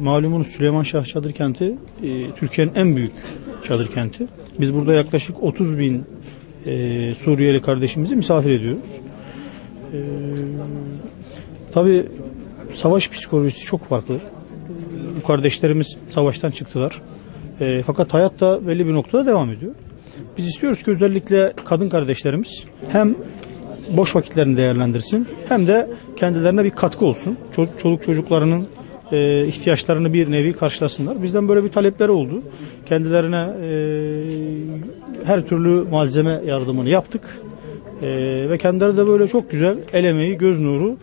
Malumunuz Süleymanşah Çadır Kenti Türkiye'nin en büyük çadır kenti. Biz burada yaklaşık 30 bin Suriyeli kardeşimizi misafir ediyoruz. Tabii savaş psikolojisi çok farklı. Bu kardeşlerimiz savaştan çıktılar. Fakat hayat da belli bir noktada devam ediyor. Biz istiyoruz ki özellikle kadın kardeşlerimiz hem boş vakitlerini değerlendirsin hem de kendilerine bir katkı olsun. Çoluk çocuklarının ihtiyaçlarını bir nevi karşılasınlar. Bizden böyle bir talepleri oldu. Kendilerine her türlü malzeme yardımını yaptık. Ve kendileri de böyle çok güzel el emeği, göz nuru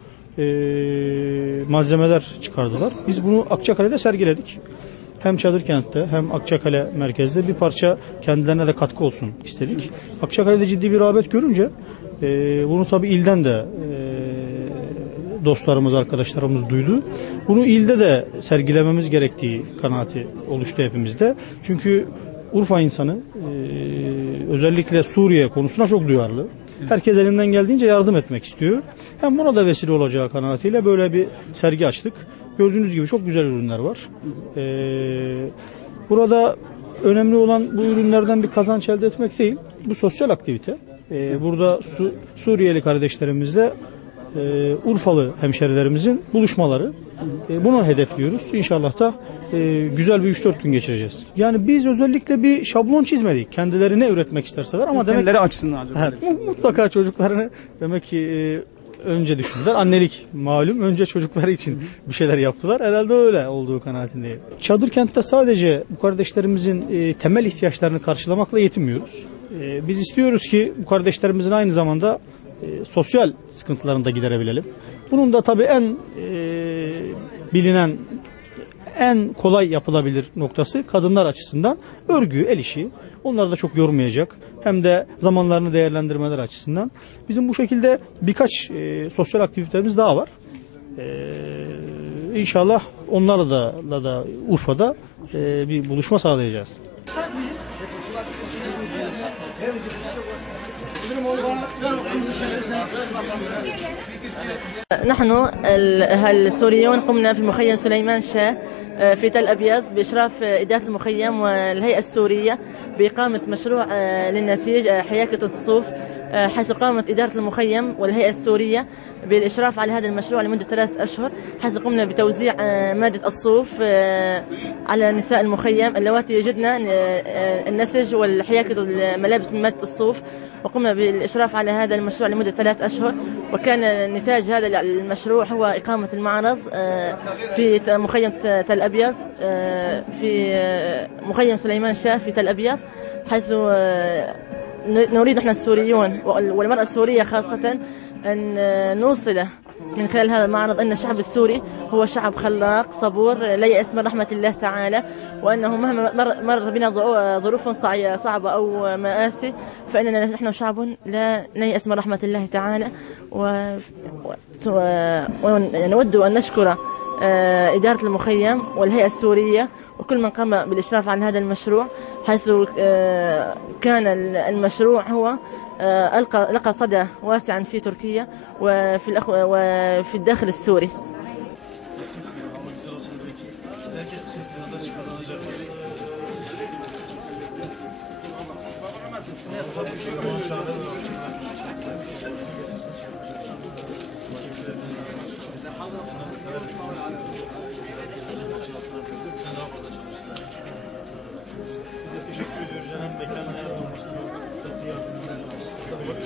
malzemeler çıkardılar. Biz bunu Akçakale'de sergiledik. Hem Çadırkent'te hem Akçakale merkezde bir parça kendilerine de katkı olsun istedik. Akçakale'de ciddi bir rağbet görünce bunu tabii ilden de dostlarımız, arkadaşlarımız duydu. Bunu ilde de sergilememiz gerektiği kanaati oluştu hepimizde. Çünkü Urfa insanı özellikle Suriye konusuna çok duyarlı. Herkes elinden geldiğince yardım etmek istiyor. Hem buna da vesile olacağı kanaatiyle böyle bir sergi açtık. Gördüğünüz gibi çok güzel ürünler var. Burada önemli olan bu ürünlerden bir kazanç elde etmek değil. Bu sosyal aktivite. Burada Suriyeli kardeşlerimizle Urfalı hemşerilerimizin buluşmaları. Bunu hedefliyoruz. İnşallah da güzel bir 3-4 gün geçireceğiz. Yani biz özellikle bir şablon çizmedik. Kendileri ne üretmek isterseler ama kendileri açsınlar. Mutlaka çocuklarını demek ki önce düşündüler. Annelik malum. Önce çocukları için bir şeyler yaptılar. Herhalde öyle olduğu kanaatindeyim. Çadırkent'te sadece bu kardeşlerimizin temel ihtiyaçlarını karşılamakla yetinmiyoruz. Biz istiyoruz ki bu kardeşlerimizin aynı zamanda sosyal sıkıntılarını da giderebilelim. Bunun da tabii en bilinen, en kolay yapılabilir noktası kadınlar açısından örgü, el işi. Onları da çok yormayacak. Hem de zamanlarını değerlendirmeler açısından. Bizim bu şekilde birkaç sosyal aktivitemiz daha var. İnşallah onlarla da Urfa'da bir buluşma sağlayacağız. نحن السوريون قمنا في مخيم سليمان شاه في تل أبيض بإشراف إدارة المخيم والهيئة السورية بإقامة مشروع للنسيج حياكة الصوف، حيث قامت إدارة المخيم والهيئة السورية بالإشراف على هذا المشروع لمدة 3 أشهر، حيث قمنا بتوزيع مادة الصوف على نساء المخيم اللواتي يجدن النسج والحياكة الملابس من مادة الصوف، وقمنا بالإشراف على هذا المشروع لمدة 3 أشهر. وكان نتاج هذا المشروع هو إقامة المعرض في مخيم تل أبيض، في مخيم سليمان شاه في تل أبيض، حيث نريد نحن السوريون والمرأة السورية خاصة أن نوصل من خلال هذا المعرض أن الشعب السوري هو شعب خلاق صبور لا يأس من رحمة الله تعالى، وأنه مهما مر بنا ظروف صعبة أو مآسي فإننا نحن شعب لا يأس من رحمة الله تعالى. ونود أن نشكر إدارة المخيم والهيئة السورية وكل من قام بالإشراف على هذا المشروع، حيث كان المشروع هو لقى صدى واسعا في تركيا وفي الداخل السوري.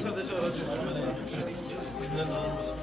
Sadece aracı bizden alınması.